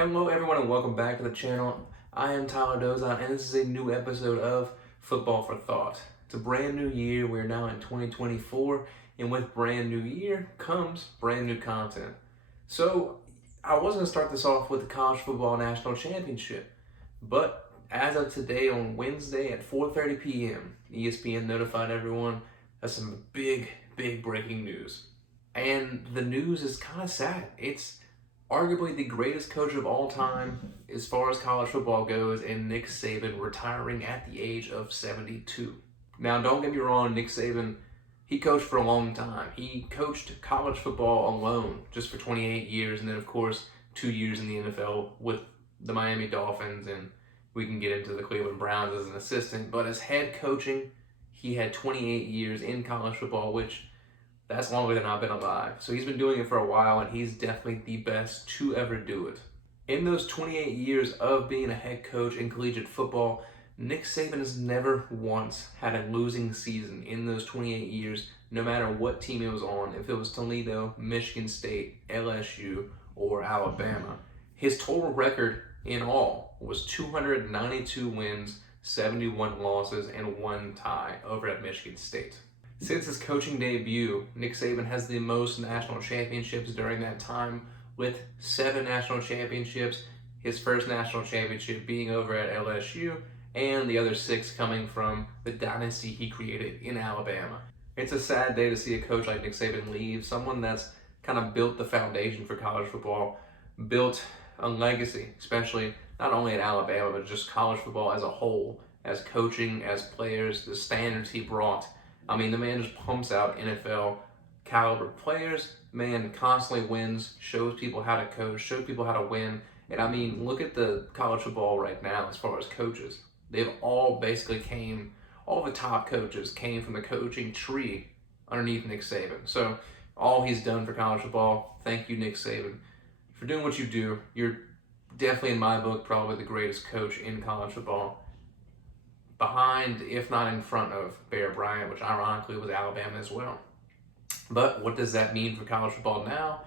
Hello everyone and welcome back to the channel. I am Tyler Dozon and this is a new episode of Football for Thought. It's a brand new year. We're now in 2024 and with brand new year comes brand new content. So I was going to start this off with the College Football National Championship, but as of today on Wednesday at 4:30 p.m. ESPN notified everyone of some big breaking news. And the news is kind of sad. It's arguably the greatest coach of all time as far as college football goes, and Nick Saban retiring at the age of 72. Now, don't get me wrong, Nick Saban, he coached for a long time. He coached college football alone just for 28 years, and then, of course, 2 years in the NFL with the Miami Dolphins, and we can get into the Cleveland Browns as an assistant. But as head coaching, he had 28 years in college football, which that's longer than I've been alive. So he's been doing it for a while, and he's definitely the best to ever do it. In those 28 years of being a head coach in collegiate football, Nick Saban has never once had a losing season in those 28 years, no matter what team it was on, if it was Toledo, Michigan State, LSU, or Alabama. His total record in all was 292 wins, 71 losses, and 1 tie over at Michigan State. Since his coaching debut, Nick Saban has the most national championships during that time, with 7 national championships, his first national championship being over at LSU, and the other 6 coming from the dynasty he created in Alabama. It's a sad day to see a coach like Nick Saban leave, someone that's kind of built the foundation for college football, built a legacy, especially not only at Alabama, but just college football as a whole, as coaching, as players, the standards he brought. I mean, the man just pumps out NFL caliber players. Man constantly wins, shows people how to coach, shows people how to win. And I mean, look at the college football right now as far as coaches. They've all basically all the top coaches came from the coaching tree underneath Nick Saban. So all he's done for college football, thank you, Nick Saban, for doing what you do. You're definitely, in my book, probably the greatest coach in college football, behind, if not in front of, Bear Bryant, which ironically was Alabama as well. But what does that mean for college football now?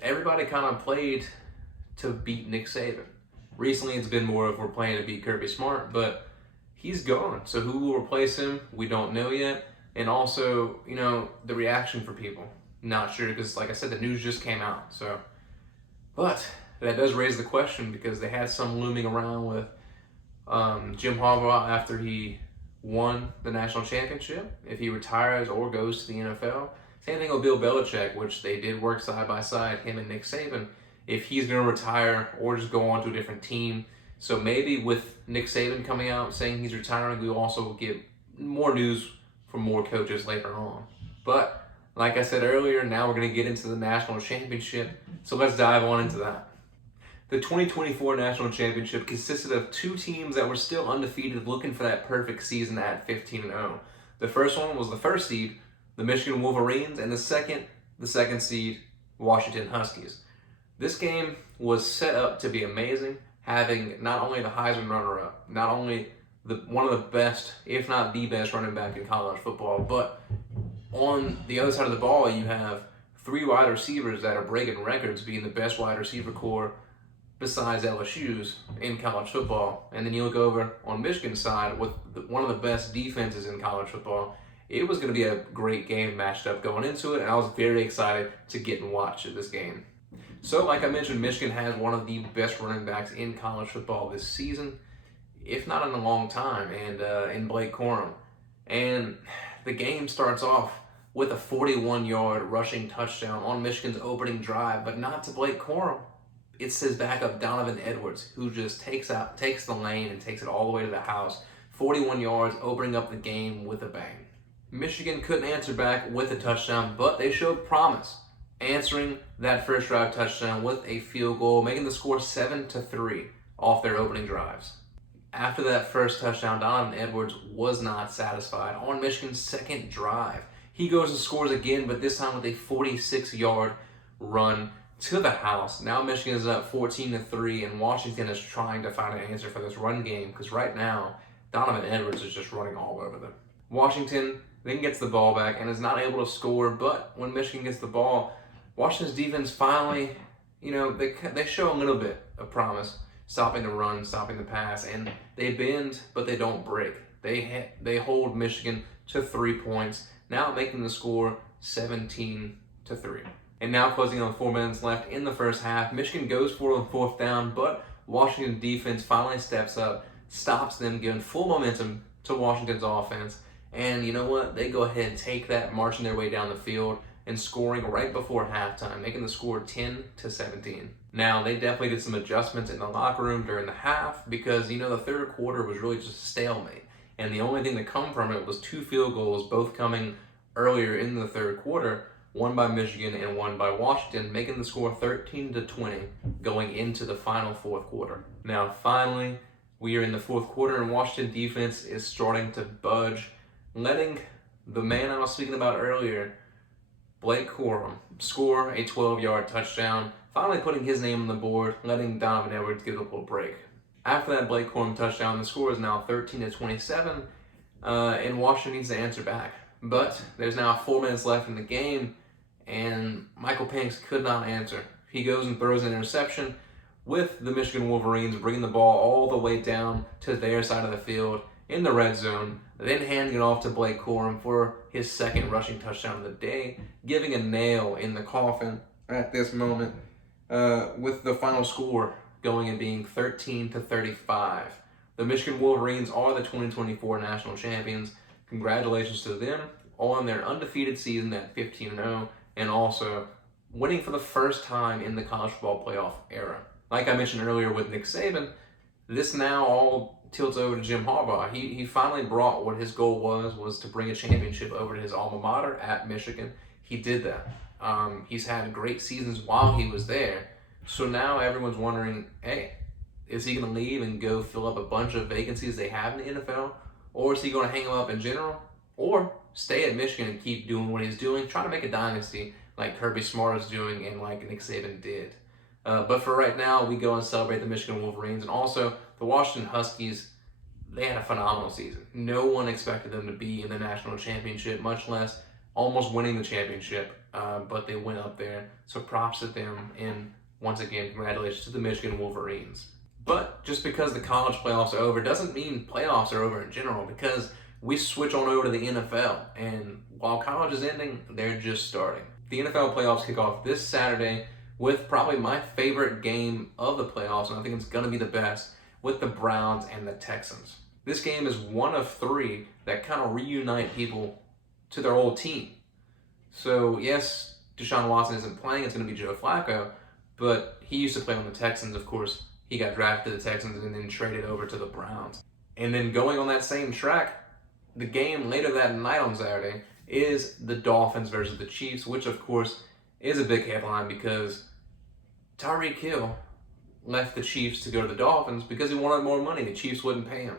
Everybody kind of played to beat Nick Saban. Recently, it's been more of we're playing to beat Kirby Smart, but he's gone. So who will replace him? We don't know yet. And also, the reaction for people, not sure, because like I said, the news just came out. But that does raise the question, because they had some looming around with Jim Harbaugh after he won the national championship, if he retires or goes to the NFL. Same thing with Bill Belichick, which they did work side by side, him and Nick Saban, if he's going to retire or just go on to a different team. So maybe with Nick Saban coming out saying he's retiring, we will also get more news from more coaches later on. But like I said earlier, now we're going to get into the national championship. So let's dive on into that. The 2024 National Championship consisted of 2 teams that were still undefeated, looking for that perfect season at 15-0. The first one was the first seed, the Michigan Wolverines, and the second seed, Washington Huskies. This game was set up to be amazing, having not only the Heisman runner-up, not only one of the best, if not the best running back in college football, but on the other side of the ball, you have 3 wide receivers that are breaking records, being the best wide receiver core besides LSU's in college football. And then you look over on Michigan's side with one of the best defenses in college football. It was going to be a great game matched up going into it, and I was very excited to get and watch this game. So like I mentioned, Michigan has one of the best running backs in college football this season, if not in a long time, and in Blake Corum. And the game starts off with a 41-yard rushing touchdown on Michigan's opening drive, but not to Blake Corum. It's his backup, Donovan Edwards, who just takes the lane and takes it all the way to the house. 41 yards, opening up the game with a bang. Michigan couldn't answer back with a touchdown, but they showed promise, answering that first drive touchdown with a field goal, making the score 7-3 off their opening drives. After that first touchdown, Donovan Edwards was not satisfied. On Michigan's second drive, he goes and scores again, but this time with a 46-yard run to the house. Now Michigan is up 14-3, and Washington is trying to find an answer for this run game, because right now Donovan Edwards is just running all over them. Washington then gets the ball back and is not able to score, but when Michigan gets the ball, Washington's defense finally they show a little bit of promise, stopping the run, stopping the pass, and they bend, but they don't break. They hold Michigan to 3 points, now making the score 17-3. And now closing on 4 minutes left in the first half, Michigan goes for it on 4th down, but Washington defense finally steps up, stops them, giving full momentum to Washington's offense. And you know what? They go ahead and take that, marching their way down the field and scoring right before halftime, making the score 10-17. Now, they definitely did some adjustments in the locker room during the half because, the third quarter was really just a stalemate. And the only thing that come from it was 2 field goals, both coming earlier in the third quarter, one by Michigan and one by Washington, making the score 13-20 going into the final fourth quarter. Now, finally, we are in the fourth quarter, and Washington defense is starting to budge, letting the man I was speaking about earlier, Blake Corum, score a 12-yard touchdown, finally putting his name on the board, letting Donovan Edwards get a little break. After that Blake Corum touchdown, the score is now 13-27, and Washington needs to answer back. But there's now 4 minutes left in the game, and Michael Penix could not answer. He goes and throws an interception with the Michigan Wolverines bringing the ball all the way down to their side of the field in the red zone, then handing it off to Blake Corum for his second rushing touchdown of the day, giving a nail in the coffin at this moment, with the final score going and being 13-35. The Michigan Wolverines are the 2024 national champions. Congratulations to them on their undefeated season at 15-0, and also winning for the first time in the college football playoff era. Like I mentioned earlier with Nick Saban, this now all tilts over to Jim Harbaugh. He finally brought what his goal was to bring a championship over to his alma mater at Michigan. He did that. He's had great seasons while he was there. So now everyone's wondering, hey, is he going to leave and go fill up a bunch of vacancies they have in the NFL? Or is he going to hang them up in general? Or stay at Michigan and keep doing what he's doing, try to make a dynasty like Kirby Smart is doing and like Nick Saban did. But for right now, we go and celebrate the Michigan Wolverines. And also, the Washington Huskies, they had a phenomenal season. No one expected them to be in the national championship, much less almost winning the championship. But they went up there. So props to them. And once again, congratulations to the Michigan Wolverines. But just because the college playoffs are over doesn't mean playoffs are over in general, because we switch on over to the NFL. And while college is ending, they're just starting. The NFL playoffs kick off this Saturday with probably my favorite game of the playoffs, and I think it's going to be the best, with the Browns and the Texans. This game is one of 3 that kind of reunite people to their old team. So yes, Deshaun Watson isn't playing, it's going to be Joe Flacco, but he used to play on the Texans, of course. He got drafted to the Texans and then traded over to the Browns. And then going on that same track, the game later that night on Saturday is the Dolphins versus the Chiefs, which of course is a big headline because Tyreek Hill left the Chiefs to go to the Dolphins because he wanted more money. The Chiefs wouldn't pay him.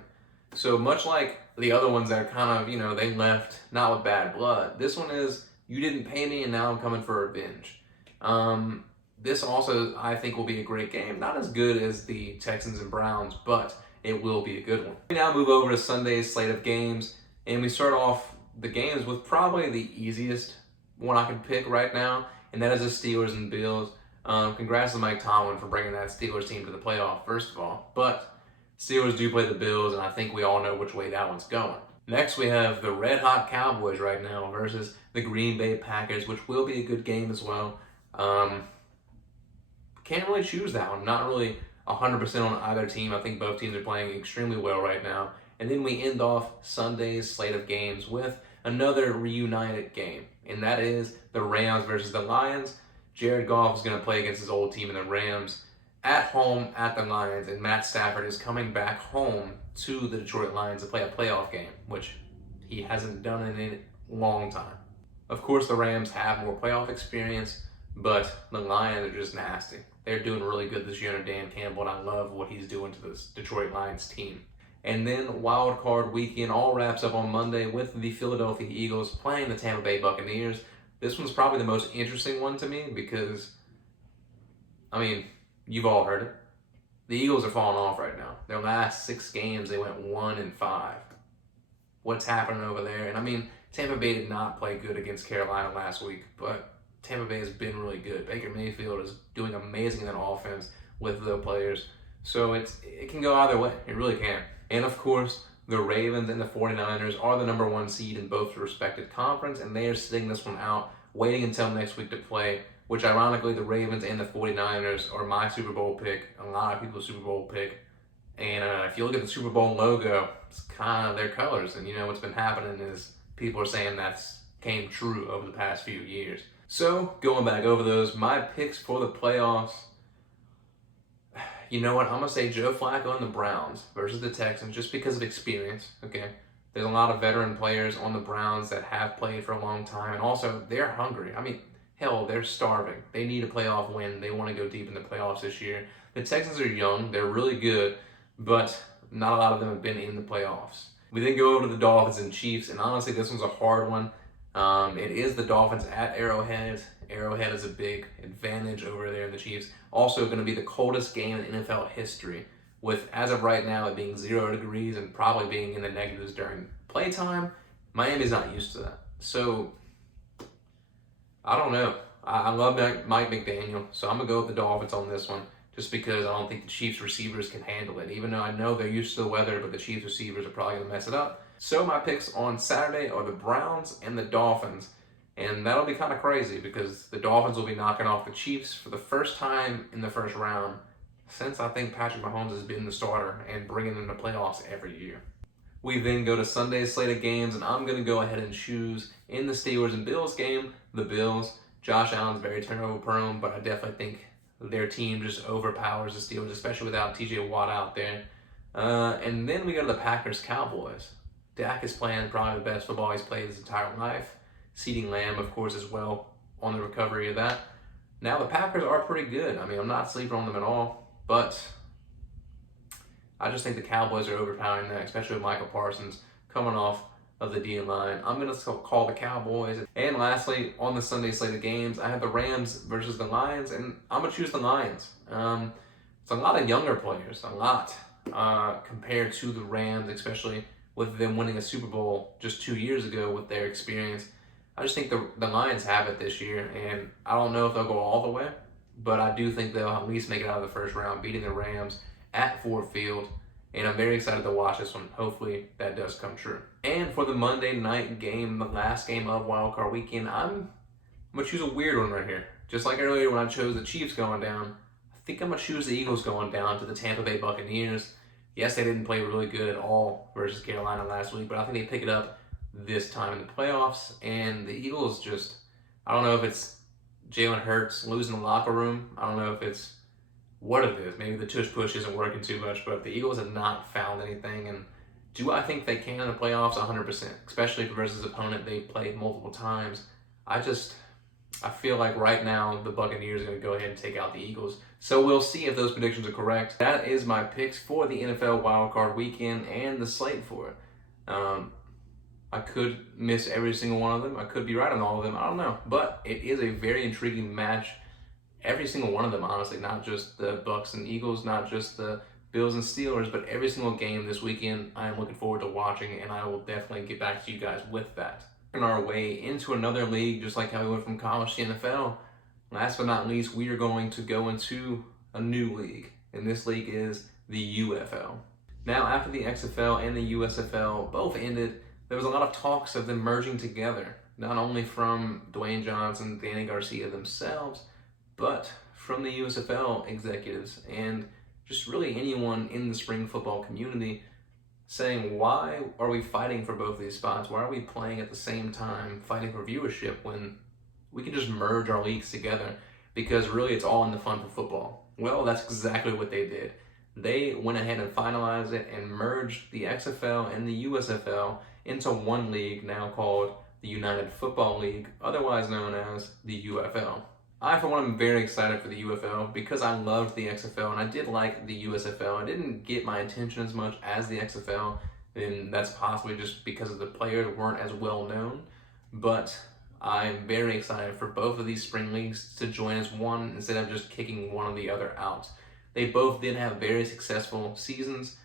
So much like the other ones that are kind of, they left not with bad blood, this one is, you didn't pay me and now I'm coming for revenge. This also, I think, will be a great game. Not as good as the Texans and Browns, but it will be a good one. We now move over to Sunday's slate of games, and we start off the games with probably the easiest one I can pick right now, and that is the Steelers and Bills. Congrats to Mike Tomlin for bringing that Steelers team to the playoff, first of all. But Steelers do play the Bills, and I think we all know which way that one's going. Next, we have the red-hot Cowboys right now versus the Green Bay Packers, which will be a good game as well. Can't really choose that one. Not really 100% on either team. I think both teams are playing extremely well right now. And then we end off Sunday's slate of games with another reunited game, and that is the Rams versus the Lions. Jared Goff is going to play against his old team in the Rams at home at the Lions, and Matt Stafford is coming back home to the Detroit Lions to play a playoff game, which he hasn't done in a long time. Of course, the Rams have more playoff experience, but the Lions are just nasty. They're doing really good this year under Dan Campbell, and I love what he's doing to this Detroit Lions team. And then wild card weekend all wraps up on Monday with the Philadelphia Eagles playing the Tampa Bay Buccaneers. This one's probably the most interesting one to me because, you've all heard it. The Eagles are falling off right now. Their last 6 games, they went 1-5. What's happening over there? And Tampa Bay did not play good against Carolina last week, but Tampa Bay has been really good. Baker Mayfield is doing amazing in that offense with the players. So it can go either way. It really can. And of course, the Ravens and the 49ers are the number one seed in both respective conference, and they are sitting this one out, waiting until next week to play, which ironically, the Ravens and the 49ers are my Super Bowl pick, a lot of people's Super Bowl pick. And if you look at the Super Bowl logo, it's kind of their colors. And what's been happening is people are saying that's came true over the past few years. So, going back over those, my picks for the playoffs, you know what? I'm going to say Joe Flacco and the Browns versus the Texans just because of experience, okay? There's a lot of veteran players on the Browns that have played for a long time, and also they're hungry. I mean, hell, they're starving. They need a playoff win. They want to go deep in the playoffs this year. The Texans are young. They're really good, but not a lot of them have been in the playoffs. We then go over to the Dolphins and Chiefs, and honestly, this one's a hard one. It is the Dolphins at Arrowhead. Arrowhead is a big advantage over there in the Chiefs. Also going to be the coldest game in NFL history, with, as of right now, it being 0 degrees and probably being in the negatives during playtime. Miami's not used to that. So, I don't know. I love Mike McDaniel, so I'm going to go with the Dolphins on this one, just because I don't think the Chiefs receivers can handle it. Even though I know they're used to the weather, but the Chiefs receivers are probably going to mess it up. So my picks on Saturday are the Browns and the Dolphins. And that'll be kind of crazy because the Dolphins will be knocking off the Chiefs for the first time in the first round since I think Patrick Mahomes has been the starter and bringing them to playoffs every year. We then go to Sunday's slate of games, and I'm going to go ahead and choose in the Steelers and Bills game, the Bills. Josh Allen's very turnover prone, but I definitely think their team just overpowers the Steelers, especially without TJ Watt out there. And then we go to the Packers-Cowboys. Dak is playing probably the best football he's played his entire life. CeeDee Lamb, of course, as well on the recovery of that. Now, the Packers are pretty good. I mean, I'm not sleeping on them at all, but I just think the Cowboys are overpowering that, especially with Michael Parsons coming off of the D line. I'm going to call the Cowboys. And lastly, on the Sunday slate of games, I have the Rams versus the Lions, and I'm going to choose the Lions. It's a lot of younger players, a lot, compared to the Rams, especially with them winning a Super Bowl just 2 years ago with their experience. I just think the Lions have it this year, and I don't know if they'll go all the way, but I do think they'll at least make it out of the first round, beating the Rams at Ford Field, and I'm very excited to watch this one. Hopefully that does come true. And for the Monday night game, the last game of Wild Card Weekend, I'm going to choose a weird one right here. Just like earlier when I chose the Chiefs going down, I think I'm going to choose the Eagles going down to the Tampa Bay Buccaneers. Yes, they didn't play really good at all versus Carolina last week, but I think they pick it up this time in the playoffs. And the Eagles just, I don't know if it's Jalen Hurts losing the locker room. I don't know if it's what it is. Maybe the tush push isn't working too much, but the Eagles have not found anything. And do I think they can in the playoffs? 100%, especially versus an opponent they've played multiple times. I feel like right now the Buccaneers are going to go ahead and take out the Eagles. So we'll see if those predictions are correct. That is my picks for the NFL Wildcard Weekend and the slate for it. I could miss every single one of them. I could be right on all of them. I don't know. But it is a very intriguing match. Every single one of them, honestly. Not just the Bucs and Eagles, not just the Bills and Steelers, but every single game this weekend I am looking forward to watching, and I will definitely get back to you guys with that. On our way into another league, just like how we went from college to NFL, last but not least, we are going to go into a new league, and this league is the UFL. Now, after the XFL and the USFL both ended, there was a lot of talks of them merging together, not only from Dwayne Johnson, Danny Garcia themselves, but from the USFL executives and just really anyone in the spring football community saying, why are we fighting for both these spots? Why are we playing at the same time, fighting for viewership, when we can just merge our leagues together? Because really it's all in the fun for football. Well, that's exactly what they did. They went ahead and finalized it and merged the XFL and the USFL into one league now called the United Football League, otherwise known as the UFL. I, for one, am very excited for the UFL because I loved the XFL and I did like the USFL. I didn't get my attention as much as the XFL, and that's possibly just because the players weren't as well known. But I'm very excited for both of these spring leagues to join as one instead of just kicking one or the other out. They both did have very successful seasons,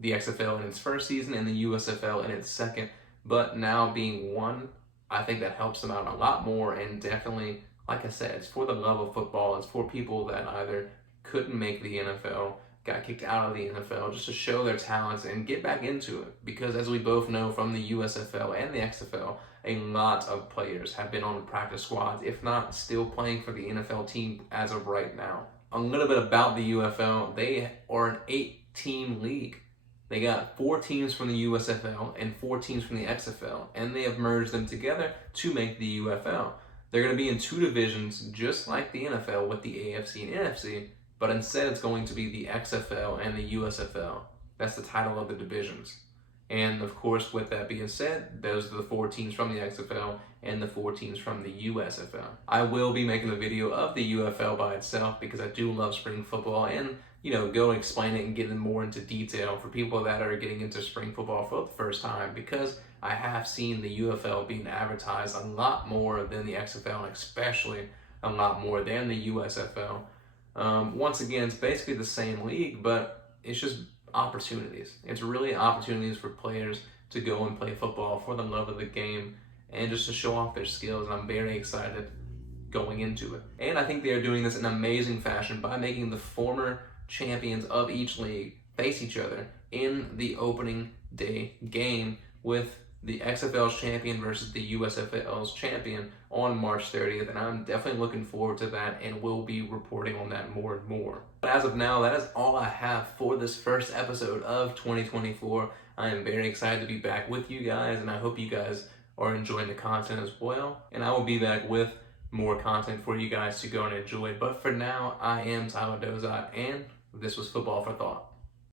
the XFL in its first season and the USFL in its second, but now being one, I think that helps them out a lot more and definitely Like I said, it's for the love of football. It's for people that either couldn't make the NFL, got kicked out of the NFL, just to show their talents and get back into it. Because as we both know from the USFL and the XFL, a lot of players have been on the practice squads, if not still playing for the NFL team as of right now. A little bit about the UFL, they are an 8-team league. They got 4 teams from the USFL and 4 teams from the XFL, and they have merged them together to make the UFL. They're going to be in 2 divisions, just like the NFL with the AFC and NFC, but instead it's going to be the XFL and the USFL. That's the title of the divisions. And of course, with that being said, those are the 4 teams from the XFL and the 4 teams from the USFL. I will be making a video of the UFL by itself because I do love spring football and, go and explain it and get more into detail for people that are getting into spring football for the first time, because I have seen the UFL being advertised a lot more than the XFL, and especially a lot more than the USFL. Once again, it's basically the same league, but it's just opportunities. It's really opportunities for players to go and play football for the love of the game and just to show off their skills, and I'm very excited going into it. And I think they are doing this in amazing fashion by making the former champions of each league face each other in the opening day game, with the XFL's champion versus the USFL's champion on March 30th, and I'm definitely looking forward to that and will be reporting on that more and more. But as of now, that is all I have for this first episode of 2024. I am very excited to be back with you guys, and I hope you guys are enjoying the content as well. And I will be back with more content for you guys to go and enjoy. But for now, I am Tyler Dozat, and this was Football for Thought.